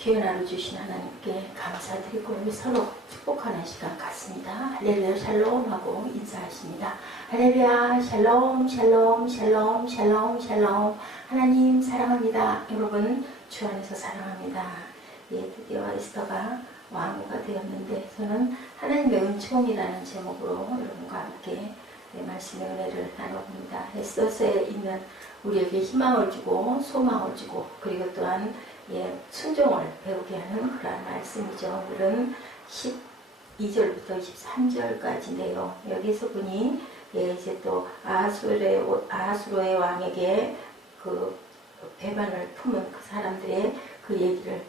귀한 하루 주신 하나님께 감사드리고 우리 서로 축복하는 시간 같습니다. 할렐루야 샬롬 하고 인사하십니다. 할렐루야 샬롬 샬롬 샬롬 샬롬 샬롬. 하나님 사랑합니다. 여러분 주 안에서 사랑합니다. 예, 드디어 에스더가 왕후가 되었는데 저는 하나님의 은총이라는 제목으로 여러분과 함께 말씀의 은혜를 나눠봅니다. 에스더서에 있는 우리에게 희망을 주고 소망을 주고 그리고 또한 순종을 배우게 하는 그러한 말씀이죠. 오늘은 12절부터 23절까지인데요. 여기서 보니 이제 또 아하수로의 왕에게 그 배반을 품은 그 사람들의 그 얘기를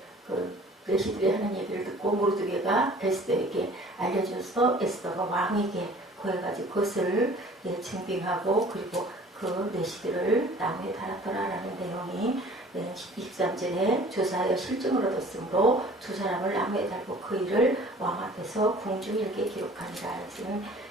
내시들이 하는 얘기를 듣고 모르드게가 에스더에게 알려줘서 에스더가 왕에게 구해가지고 그것을 증빙하고 그리고 그 내시들을 나무에 달았더라라는 내용이 23절에 조사하여 실증을 얻었으므로 두 사람을 나무에 달고 그 일을 왕 앞에서 궁중일기에 기록하니라.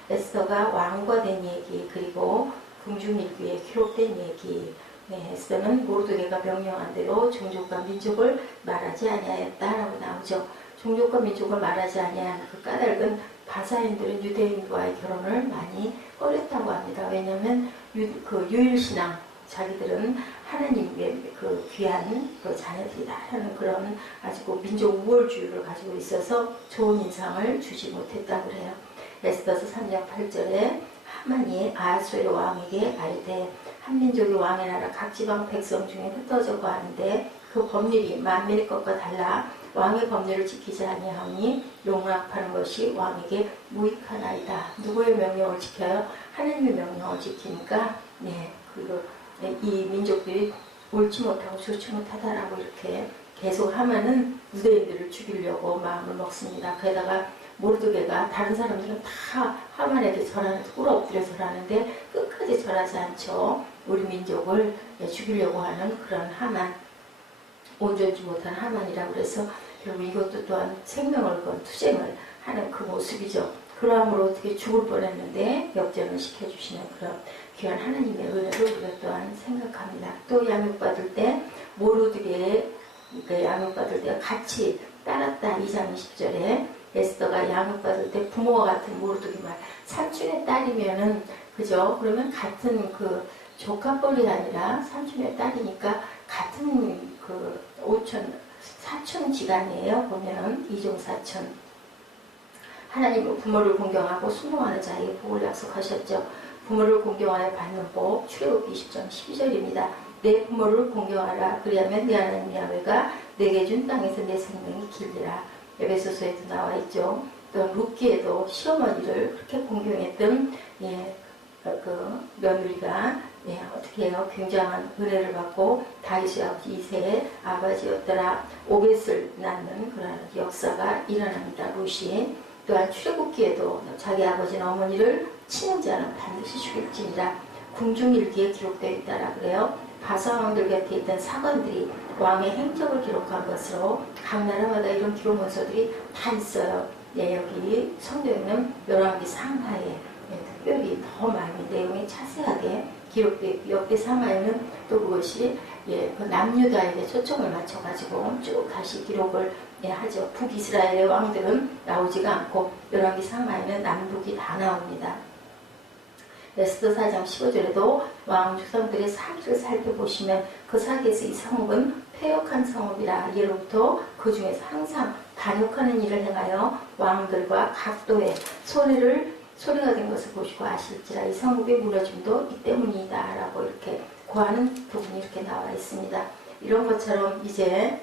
에스더가 왕과 된 얘기 그리고 궁중일기에 기록된 얘기. 에스더는 모르드게가 명령한 대로 종족과 민족을 말하지 아니하였다라고 나오죠. 종족과 민족을 말하지 아니한 그 까닭은 바사인들은 유대인과의 결혼을 많이 꺼렸다고 합니다. 왜냐하면 그 유일신앙 자기들은 하나님의 그 귀한 그 자녀들이다라는 그런 아주 민족 우월주의를 가지고 있어서 좋은 인상을 주지 못했다고 그래요. 에스더서 3장 8절에 하만이 아하수에로 왕에게 알되 한 민족이 왕의 나라 각 지방 백성 중에 흩어져 가는데 그 법률이 만민의 것과 달라 왕의 법률을 지키지 아니하오니 용납하는 것이 왕에게 무익하나이다. 누구의 명령을 지켜요? 하나님의 명령을 지키니까 그리고 이 민족들이 옳지 못하고 좋지 못하다라고 이렇게 계속 하면은 유대인들을 죽이려고 마음을 먹습니다. 게다가 모르드게가 다른 사람들은 다 하만에게 절하는데 꿇어 엎드려 절하는데 끝까지 절하지 않죠. 우리 민족을 죽이려고 하는 그런 하만, 온전치 못한 하만이라고 그래서 결국 이것도 또한 생명을 건 투쟁을 하는 그 모습이죠. 그러함으로 어떻게 죽을 뻔했는데 역전을 시켜주시는 그런 귀한 하나님의 은혜를 우리가 또한 생각합니다. 또 양육받을 때 모르드게 양육받을 때 같이 따랐다. 2장 20절에 에스더가 양육받을 때 부모와 같은 모르드게 말 삼촌의 딸이면은 그죠? 그러면 같은 그 조카뻘이 아니라 삼촌의 딸이니까 같은 그 사촌 지간이에요. 보면은 이종사촌. 하나님은 부모를 공경하고 순종하는 자에게 복을 약속하셨죠. 부모를 공경하여 받는 복, 출애굽기 20장 12절입니다. 내 부모를 공경하라. 그리하면 내 하나님 야훼가 내게 준 땅에서 내 생명이 길리라. 에베소서에도 나와 있죠. 또 룻기에도 시어머니를 그렇게 공경했던 그 며느리가 어떻게 해요? 굉장한 은혜를 받고 다윗의 아버지 이새의 아버지였더라. 오벳을 낳는 그런 역사가 일어납니다. 룻이. 또한 출애굽기에도 자기 아버지는 어머니를 치는 자는 반드시 죽일지니라. 궁중일기에 기록되어 있다라 그래요. 바사왕들 곁에 있던 사관들이 왕의 행적을 기록한 것으로 각 나라마다 이런 기록 문서들이 다 있어요. 여기 성경에는 열왕기 상하에 특별히 더 많이 내용이 자세하게 기록되어 있고 역대 상하에는 또 그것이 그 남유다에게 초점을 맞춰가지고 쭉 다시 기록을 하죠. 북이스라엘의 왕들은 나오지가 않고 열왕기 상하에는 남북이 다 나옵니다. 에스더 4장 15절에도 왕 주성들의 사기를 살펴보시면 그 사기에서 이 성읍은 패역한 성읍이라. 예로부터 그 중에서 항상 반역하는 일을 행하여 왕들과 각도의 소리가 된 것을 보시고 아실지라. 이 성읍의 무너짐도 이 때문이다 라고 이렇게 고하는 부분이 이렇게 나와 있습니다. 이런 것처럼 이제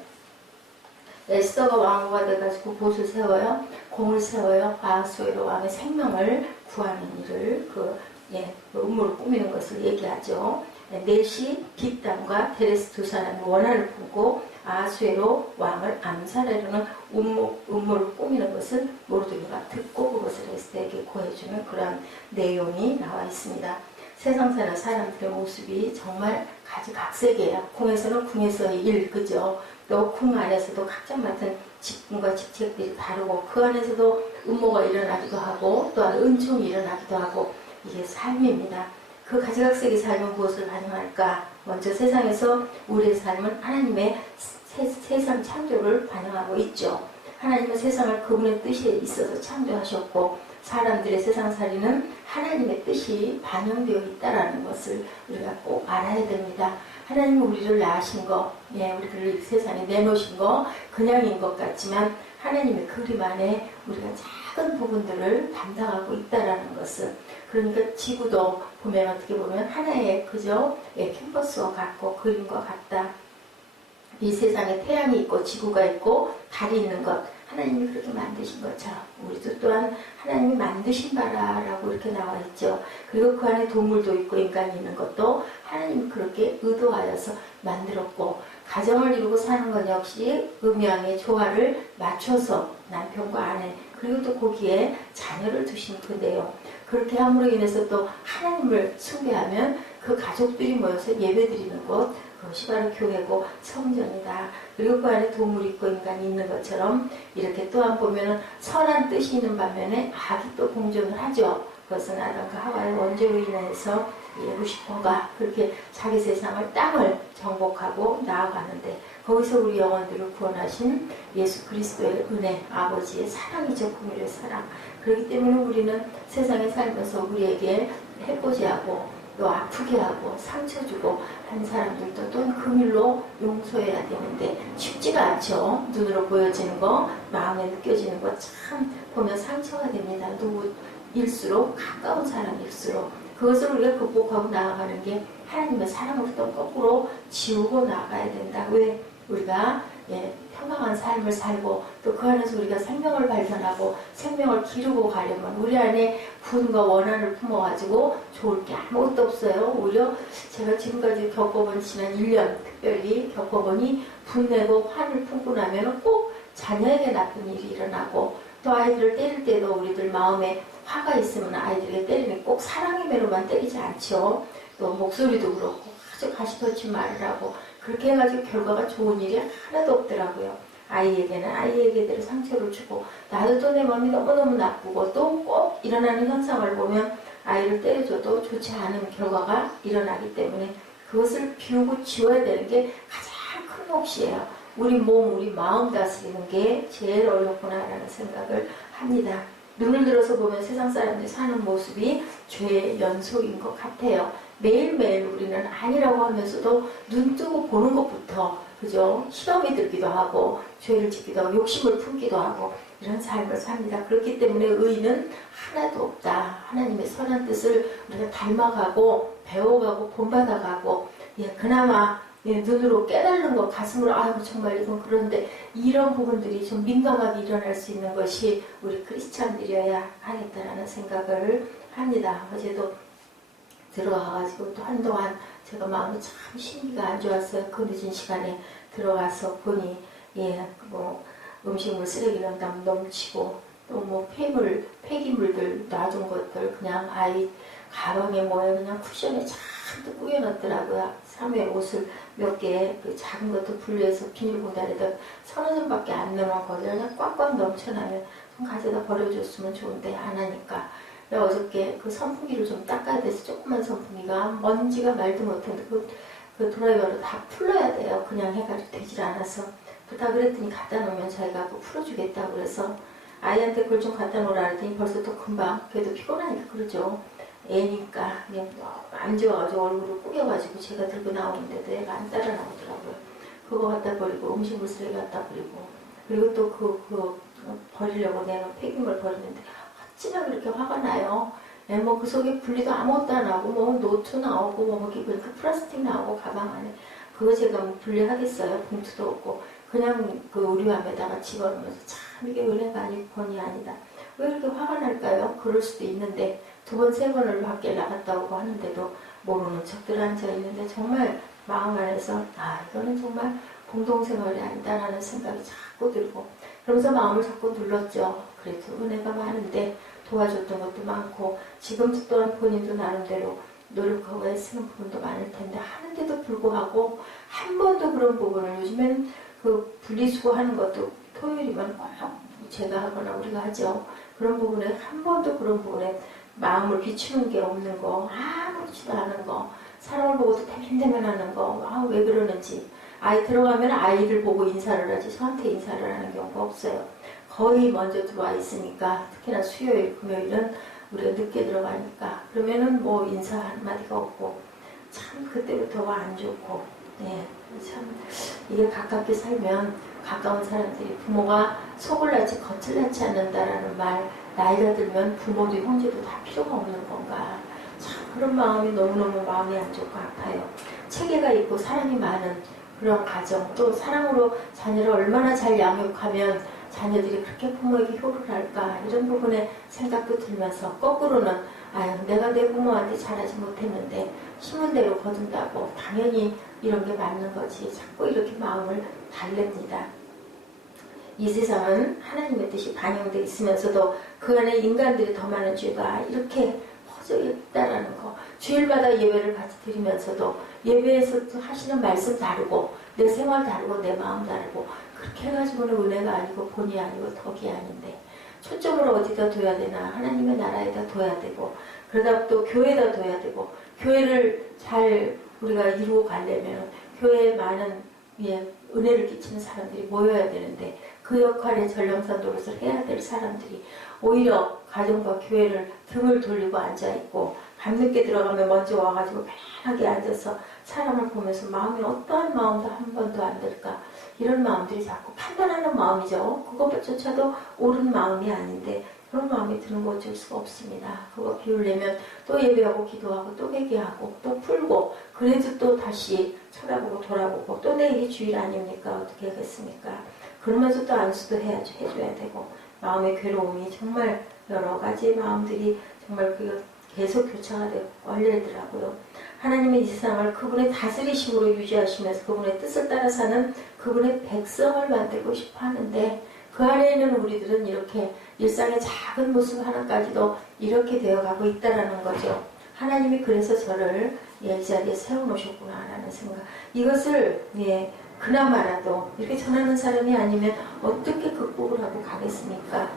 에스더가 왕후가 돼가지고 보수 세워요. 공을 세워요. 아하수에로 왕의 생명을 구하는 일을 음모를 꾸미는 것을 얘기하죠. 넷이 빅단과 데레스 두 사람이 원한을 품고 아하수에로 왕을 암살하려는 음모를 꾸미는 것을 모르드게가 듣고 그것을 에스더에게 고해주는 그런 내용이 나와 있습니다. 세상 사는 사람들의 모습이 정말 가지각색이에요. 궁에서는 궁에서의 일, 그죠? 또 궁 안에서도 각자 맡은 직분과 직책들이 다르고 그 안에서도 음모가 일어나기도 하고 또한 은총이 일어나기도 하고 이게 삶입니다. 그 가지각색의 삶은 무엇을 반영할까? 먼저 세상에서 우리의 삶은 하나님의 세상 창조를 반영하고 있죠. 하나님은 세상을 그분의 뜻에 있어서 창조하셨고 사람들의 세상살이는 하나님의 뜻이 반영되어 있다는 것을 우리가 꼭 알아야 됩니다. 하나님은 우리를 낳으신 거, 우리를 세상에 내놓으신 거 그냥인 것 같지만 하나님의 그림 안에 우리가 작은 부분들을 담당하고 있다는 것을, 그러니까 지구도 보면 어떻게 보면 하나의 그저 캔버스와 같고 그림과 같다. 이 세상에 태양이 있고 지구가 있고 달이 있는 것, 하나님이 그렇게 만드신 것처럼 우리도 또한 하나님이 만드신 바라라고 이렇게 나와 있죠. 그리고 그 안에 동물도 있고 인간이 있는 것도 하나님이 그렇게 의도하여서 만들었고, 가정을 이루고 사는 것 역시 음양의 조화를 맞춰서 남편과 아내 그리고 또 거기에 자녀를 두신 건데요. 그렇게 함으로 인해서 또 하나님을 숭배하면 그 가족들이 모여서 예배드리는 곳, 그것이 바로 교회고 성전이다. 그리고 그 안에 동물이 있고 인간이 있는 것처럼 이렇게 또한 보면은 선한 뜻이 있는 반면에 악이 또 공존을 하죠. 그것은 아담과 하와의 원죄로 인해서 루시퍼가 그렇게 자기 세상을 땅을 정복하고 나아가는데 거기서 우리 영혼들을 구원하신 예수 그리스도의 은혜, 아버지의 사랑이죠. 긍휼의 사랑. 그렇기 때문에 우리는 세상에 살면서 우리에게 해코지하고 또 아프게 하고 상처 주고 한 사람들도 또는 긍휼로 용서해야 되는데 쉽지가 않죠. 눈으로 보여지는 거, 마음에 느껴지는 거 참 보면 상처가 됩니다. 누구일수록 가까운 사람일수록 그것을 우리가 극복하고 나아가는 게 하나님의 사랑으로 또 거꾸로 지우고 나아가야 된다. 왜? 우리가 평강한 삶을 살고 또 그 안에서 우리가 생명을 발견하고 생명을 기르고 가려면 우리 안에 분과 원한을 품어가지고 좋을 게 아무것도 없어요. 오히려 제가 지금까지 겪어본 지난 1년 특별히 겪어보니 분내고 화를 품고 나면 꼭 자녀에게 나쁜 일이 일어나고 또 아이들을 때릴 때도 우리들 마음에 화가 있으면 아이들에게 때리면 꼭 사랑의 매로만 때리지 않죠. 또 목소리도 그렇고 아주 가시돋친 말을 하고 그렇게 해가지고 결과가 좋은 일이 하나도 없더라고요. 아이에게는 아이에게대로 상처를 주고 나도 또 내 마음이 너무너무 나쁘고 또 꼭 일어나는 현상을 보면 아이를 때려줘도 좋지 않은 결과가 일어나기 때문에 그것을 비우고 지워야 되는 게 가장 큰 몫이에요. 우리 몸, 우리 마음 다스리는 게 제일 어렵구나라는 생각을 합니다. 눈을 들어서 보면 세상 사람들이 사는 모습이 죄의 연속인 것 같아요. 매일매일 우리는 아니라고 하면서도 눈 뜨고 보는 것부터 그죠? 시험이 들기도 하고 죄를 짓기도 하고 욕심을 품기도 하고 이런 삶을 삽니다. 그렇기 때문에 의의는 하나도 없다. 하나님의 선한 뜻을 우리가 닮아가고 배워가고 본받아가고 그나마 눈으로 깨달는 것, 가슴으로 아이고 정말 이건 그런데 이런 부분들이 좀 민감하게 일어날 수 있는 것이 우리 크리스찬들이어야 하겠다라는 생각을 합니다. 어제도 들어가가지고 또 한동안 제가 마음이 참 심기가 안 좋았어요. 그 늦은 시간에 들어가서 보니 음식물 쓰레기는 넘치고 또 뭐 폐기물들 놔둔 것들 그냥 아이 가방에 그냥 쿠션에 잔뜩 꾸겨놨더라고요. 3회 옷을 몇 개 그 작은 것도 분리해서 비닐봉다리에다 서너 점밖에 안 넣어놓거든요. 그냥 꽉꽉 넘쳐나면 좀 가져다 버려줬으면 좋은데 안 하니까. 어저께 그 선풍기를 좀 닦아야 돼서 조그만 선풍기가 먼지가 말도 못했는데 그 드라이버로 다 풀러야 돼요. 그냥 해가지고 되질 않아서. 다 그랬더니 갖다 놓으면 자기가 풀어주겠다고 그래서 아이한테 그걸 좀 갖다 놓으라 그랬더니 벌써 또 금방 걔도 피곤하니까 그러죠. 애니까 그냥 안 좋아가지고 얼굴을 꾸겨가지고 제가 들고 나오는데도 애가 안 따라 나오더라고요. 그거 갖다 버리고 음식물 쓰레기 갖다 버리고 그리고 또 그 버리려고 내놓은 폐기물 버리는데 어찌나 그렇게 화가 나요. 그 속에 분리도 아무것도 안 하고 노트 나오고 그 플라스틱 나오고 가방 안에 그거 제가 분리하겠어요. 봉투도 없고 그냥 그 의류함에다가 집어넣으면서 참 이게 은혜가 아니고 본의 아니다. 왜 이렇게 화가 날까요? 그럴 수도 있는데 2번, 3번을 밖에 나갔다 오고 하는데도 모르는 척들 앉아있는데 정말 마음 안에서 이거는 정말 공동생활이 아니다라는 생각이 자꾸 들고 그러면서 마음을 자꾸 눌렀죠. 그래도 은혜가 많은데 도와줬던 것도 많고 지금 또한 본인도 나름대로 노력하고 애쓰는 부분도 많을 텐데 하는데도 불구하고 한 번도 그런 부분을 요즘엔 그 분리수거하는 것도 토요일이면 꼭 제가 하거나 우리가 하죠. 그런 부분에 한 번도 그런 부분에 마음을 비추는 게 없는 거, 아무렇지도 않은 거, 사람을 보고도 대면대면하는 거, 왜 그러는지 아이 들어가면 아이를 보고 인사를 하지 저한테 인사를 하는 경우가 없어요. 거의 먼저 들어와 있으니까 특히나 수요일, 금요일은 우리가 늦게 들어가니까 그러면은 뭐 인사 한마디가 없고 참 그때부터가 안 좋고 네, 참 이게 가깝게 살면 가까운 사람들이 부모가 속을 낳지 겉을 낳지 않는다라는 말 나이가 들면 부모도 형제도 다 필요가 없는 건가 참 그런 마음이 너무너무 마음이 안 좋고 아파요. 체계가 있고 사람이 많은 그런 가정 또 사랑으로 자녀를 얼마나 잘 양육하면 자녀들이 그렇게 부모에게 효를 할까 이런 부분에 생각도 들면서 거꾸로는 아유 내가 내 부모한테 잘하지 못했는데 심은 대로 거둔다고 당연히 이런 게 맞는 거지 자꾸 이렇게 마음을 달랩니다. 이 세상은 하나님의 뜻이 반영되어 있으면서도 그 안에 인간들이 더 많은 죄가 이렇게 퍼져 있다라는 거 주일마다 예배를 같이 드리면서도 예배에서 하시는 말씀 다르고 내 생활 다르고 내 마음 다르고 그렇게 해가지고는 은혜가 아니고 본이 아니고 덕이 아닌데 초점을 어디다 둬야 되나 하나님의 나라에다 둬야 되고 그러다 또 교회에다 둬야 되고 교회를 잘 우리가 이루어 가려면 교회에 많은 은혜를 끼치는 사람들이 모여야 되는데 그 역할에 전령산 노릇을 해야 될 사람들이 오히려 가정과 교회를 등을 돌리고 앉아있고 밤늦게 들어가면 먼저 와가지고 편하게 앉아서 사람을 보면서 마음이 어떠한 마음도 한 번도 안 들까 이런 마음들이 자꾸 판단하는 마음이죠. 그것조차도 옳은 마음이 아닌데 그런 마음이 드는 거 어쩔 수가 없습니다. 그거 비우려면 또 예배하고 기도하고 또 회개하고 또 풀고 그래도 또 다시 쳐다보고 돌아보고 또 내일이 주일 아닙니까? 어떻게 하겠습니까? 그러면서 또 안수도 해줘야 되고 마음의 괴로움이 정말 여러 가지 마음들이 정말 계속 교차가 되고 걸려있더라고요. 하나님의 이 세상을 그분의 다스리심으로 유지하시면서 그분의 뜻을 따라 사는 그분의 백성을 만들고 싶어 하는데 그 안에 있는 우리들은 이렇게 일상의 작은 모습 하나까지도 이렇게 되어가고 있다는 거죠. 하나님이 그래서 저를 이 자리에 세워놓으셨구나라는 생각. 이것을 그나마라도 이렇게 전하는 사람이 아니면 어떻게 극복을 하고 가겠습니까?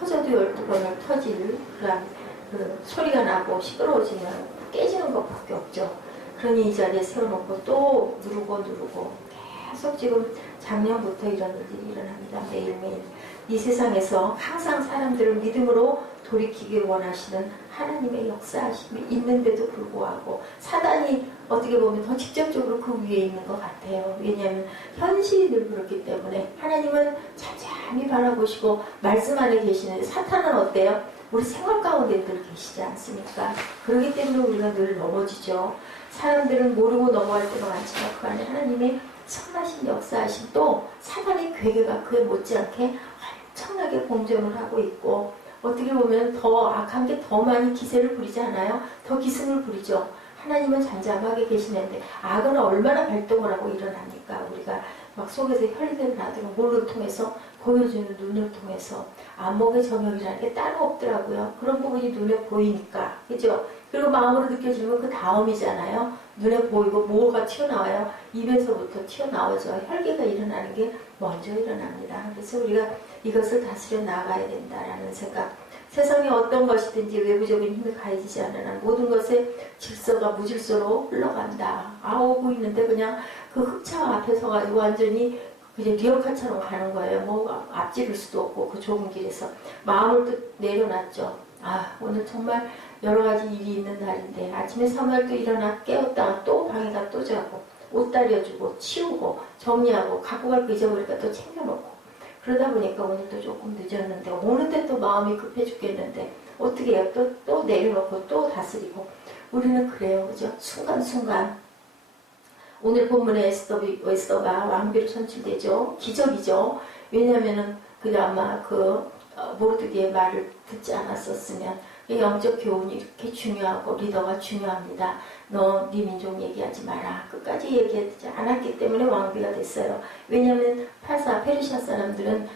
터져도 12번을 터질 그런 소리가 나고 시끄러워지면 깨지는 것밖에 없죠. 그러니 이 자리에 세워놓고 또 누르고 계속 지금 작년부터 이런 일들이 일어납니다. 매일매일. 이 세상에서 항상 사람들을 믿음으로 돌이키길 원하시는 하나님의 역사하심이 있는데도 불구하고 사단이 어떻게 보면 더 직접적으로 그 위에 있는 것 같아요. 왜냐하면 현실이 늘 그렇기 때문에 하나님은 잠잠히 바라보시고 말씀 안에 계시는데 사탄은 어때요? 우리 생활 가운데 늘 계시지 않습니까? 그렇기 때문에 우리가 늘 넘어지죠. 사람들은 모르고 넘어갈 때가 많지만 그 안에 하나님의 선하신 역사하심 또 사단의 괴계가 그에 못지않게 엄청나게 공존을 하고 있고 어떻게 보면 더 악한 게 더 많이 기세를 부리지 않아요? 더 기승을 부리죠. 하나님은 잠잠하게 계시는데 악은 얼마나 발동을 하고 일어납니까? 우리가 막 속에서 혈리를 나도록 물을 통해서 보여주는 눈을 통해서 안목의 정욕이라는 게 따로 없더라고요. 그런 부분이 눈에 보이니까 그죠? 그리고 마음으로 느껴지면 그 다음이잖아요. 눈에 보이고 뭐가 튀어나와요? 입에서부터 튀어나오죠. 혈기가 일어나는 게 먼저 일어납니다. 그래서 우리가 이것을 다스려 나가야 된다라는 생각. 세상에 어떤 것이든지 외부적인 힘이 가해지지 않는 한 모든 것의 질서가 무질서로 흘러간다. 오고 있는데 그냥 그 흑차 앞에 서가지고 완전히 그냥 리어카처럼 가는 거예요. 뭐 앞지를 수도 없고 그 좁은 길에서 마음을 또 내려놨죠. 오늘 정말 여러 가지 일이 있는 날인데 아침에 3월 또 일어나 깨웠다가 또 방에다 또 자고 옷 다려주고 치우고 정리하고 갖고 갈 거 잊어버리니까 또 챙겨놓고 그러다 보니까 오늘도 조금 늦었는데 오는데 또 마음이 급해 죽겠는데 어떻게 해요? 또 내려놓고 또 다스리고 우리는 그래요. 그죠? 순간순간 오늘 본문에 에스더가 왕비로 선출되죠. 기적이죠. 왜냐하면은 아마 모르드게의 말을 듣지 않았었으면 영적 교훈이 이렇게 중요하고 리더가 중요합니다. 너 네 민족 얘기하지 마라. 끝까지 얘기하지 않았기 때문에 왕비가 됐어요. 왜냐하면 페르시아 사람들은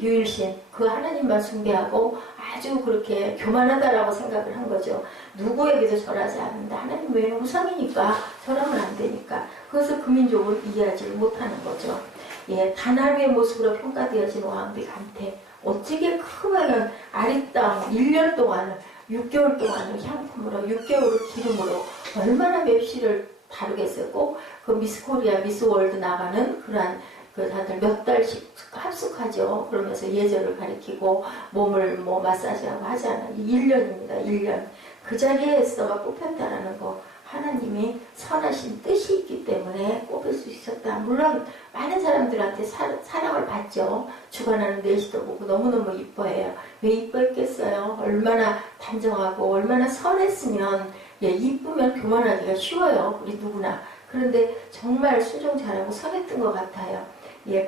유일신 그 하나님만 숭배하고 아주 그렇게 교만하다라고 생각을 한 거죠. 누구에게도 절하지 않는다. 하나님 외에는 우상이니까 절하면 안 되니까 그것을 그 민족은 이해하지 못하는 거죠. 단 하루의 모습으로 평가되어진 왕비 간태 어찌게 크면 아리따운 1년 동안 6개월 동안을 향품으로 6개월을 기름으로 얼마나 맵시를 다르겠어요. 꼭 그 미스 코리아, 미스 월드 나가는 그러한 그 다들 몇 달씩 합숙하죠. 그러면서 예절을 가리키고 몸을 뭐 마사지하고 하잖아요. 1년입니다. 1년. 그 자리에 에스더가 뽑혔다라는 거. 하나님이 선하신 뜻이 있기 때문에 뽑을 수 있었다. 물론 많은 사람들한테 사랑을 받죠. 주관하는 내시도 보고 너무너무 이뻐해요. 왜 이뻐했겠어요? 얼마나 단정하고 얼마나 선했으면 이쁘면 교만하기가 쉬워요. 우리 누구나. 그런데 정말 순종 잘하고 선했던 것 같아요.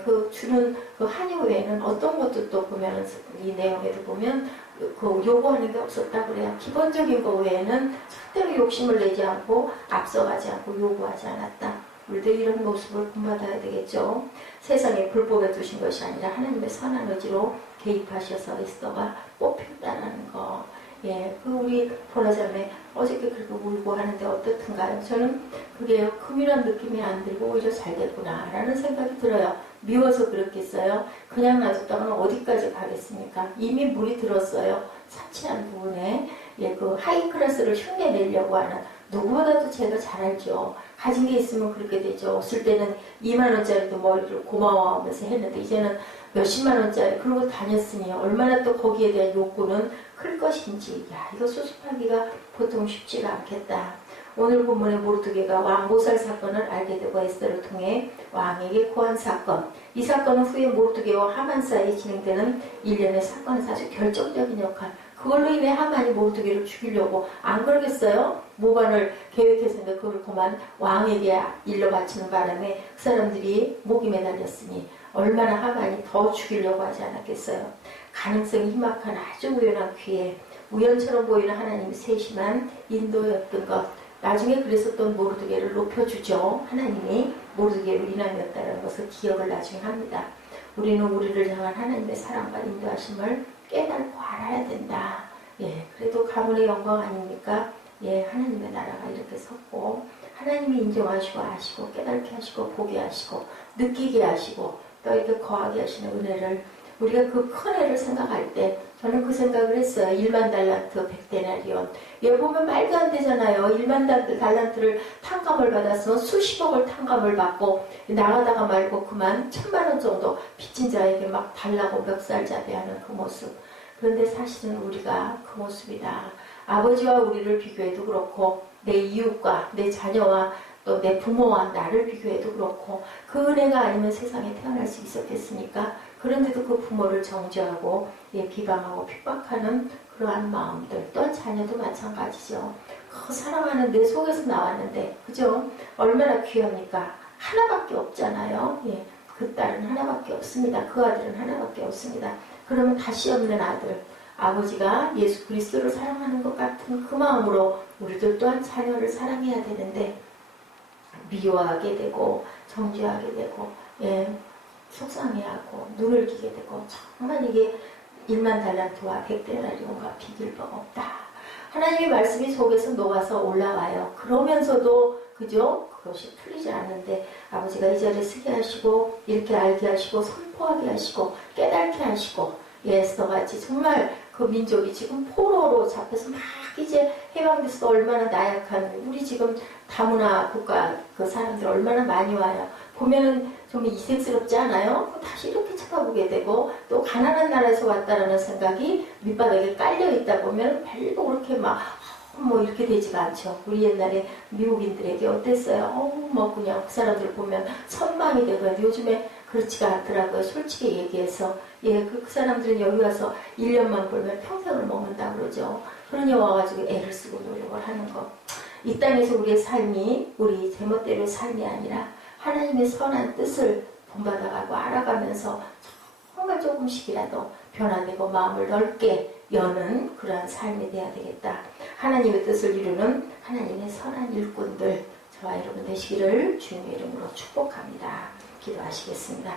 그 주는 그 한유 외에는 어떤 것도 또 보면 이 내용에도 보면 그 요구하는 게 없었다 그래요. 기본적인 거 외에는 절대로 욕심을 내지 않고 앞서가지 않고 요구하지 않았다. 우리도 이런 모습을 본받아야 되겠죠. 세상에 불법에 두신 것이 아니라 하나님의 선한 의지로 개입하셔서 에스더가 뽑혔다라는 거. 그 우리 보라자매 어저께 그렇게 울고 하는데 어떻든가요? 저는 그게 금이란 느낌이 안 들고 오히려 잘 됐구나라는 생각이 들어요. 미워서 그렇겠어요? 그냥 놔뒀다가는 어디까지 가겠습니까? 이미 물이 들었어요. 사치한 부분에 그 하이 클래스를 흉내내려고 하는 누구보다도 제가 잘 알죠. 가진 게 있으면 그렇게 되죠. 없을 때는 2만 원짜리도 머리를 고마워하면서 했는데 이제는 몇십만 원짜리 그러고 다녔으니 얼마나 또 거기에 대한 욕구는 클 것인지 이거 수습하기가 보통 쉽지가 않겠다. 오늘 본문의 모르드게가 왕 모살 사건을 알게 되고 에스더를 통해 왕에게 고한 사건. 이 사건은 후에 모르드게와 하만 사이에 진행되는 일련의 사건에서 아주 결정적인 역할. 그걸로 인해 하만이 모르드게를 죽이려고 안 그러겠어요? 모반을 계획했는데 그걸 그만 왕에게 일러 바치는 바람에 그 사람들이 목이 매달렸으니 얼마나 하만이 더 죽이려고 하지 않았겠어요? 가능성이 희박한 아주 우연한 기회, 우연처럼 보이는 하나님의 세심한 인도였던 것. 나중에 그래서 또 모르드게를 높여주죠. 하나님이 모르드게로 인함이었다는 것을 기억을 나중에 합니다. 우리는 우리를 향한 하나님의 사랑과 인도하심을 깨닫고 알아야 된다. 그래도 가문의 영광 아닙니까? 하나님의 나라가 이렇게 섰고 하나님이 인정하시고 아시고 깨닫게 하시고 보게 하시고 느끼게 하시고 또 이렇게 거하게 하시는 은혜를 우리가 그 큰 애를 생각할 때 저는 그 생각을 했어요. 1만 달란트 100데나리온. 보면 말도 안 되잖아요. 1만 달란트를 탕감을 받았으면 수십억을 탕감을 받고 나가다가 말고 그만 1000만 원 정도 빚진 자에게 막 달라고 멱살잡이하는 그 모습. 그런데 사실은 우리가 그 모습이다. 아버지와 우리를 비교해도 그렇고 내 이웃과 내 자녀와 또 내 부모와 나를 비교해도 그렇고 그 은혜가 아니면 세상에 태어날 수 있었겠습니까? 그런데도 그 부모를 정죄하고 비방하고 핍박하는 그러한 마음들 또한 자녀도 마찬가지죠. 그 사랑하는 내 속에서 나왔는데 그죠? 얼마나 귀합니까? 하나밖에 없잖아요. 그 딸은 하나밖에 없습니다. 그 아들은 하나밖에 없습니다. 그러면 다시 없는 아들 아버지가 예수 그리스도를 사랑하는 것 같은 그 마음으로 우리도 또한 자녀를 사랑해야 되는데 미워하게 되고 정죄하게 되고 속상해하고 눈을 기게 되고 정말 이게 1만 달란트와 100데나리온과 비길 바가 없다. 하나님의 말씀이 속에서 녹아서 올라와요. 그러면서도 그죠? 그것이 풀리지 않는데 아버지가 이 자리에 쓰게 하시고 이렇게 알게 하시고 선포하게 하시고 깨닫게 하시고 에스더같이 정말 그 민족이 지금 포로로 잡혀서 막 이제 해방돼서 얼마나 나약한 우리 지금 다문화 국가 그 사람들 얼마나 많이 와요. 보면은 좀 이색스럽지 않아요? 다시 이렇게 쳐다보게 되고 또 가난한 나라에서 왔다라는 생각이 밑바닥에 깔려 있다 보면 별로 그렇게 막 뭐 이렇게 되지가 않죠. 우리 옛날에 미국인들에게 어땠어요? 뭐 그냥 그 사람들 보면 선망이 되고 요즘에 그렇지가 않더라고요. 솔직히 얘기해서 그 사람들은 여기 와서 1년만 벌면 평생을 먹는다 그러죠. 그러니 와가지고 애를 쓰고 노력을 하는 거. 이 땅에서 우리의 삶이 우리 제멋대로의 삶이 아니라 하나님의 선한 뜻을 본받아가고 알아가면서 정말 조금씩이라도 변화되고 마음을 넓게 여는 그러한 삶이 돼야 되겠다. 하나님의 뜻을 이루는 하나님의 선한 일꾼들 저와 여러분 되시기를 주님의 이름으로 축복합니다. 기도하시겠습니다.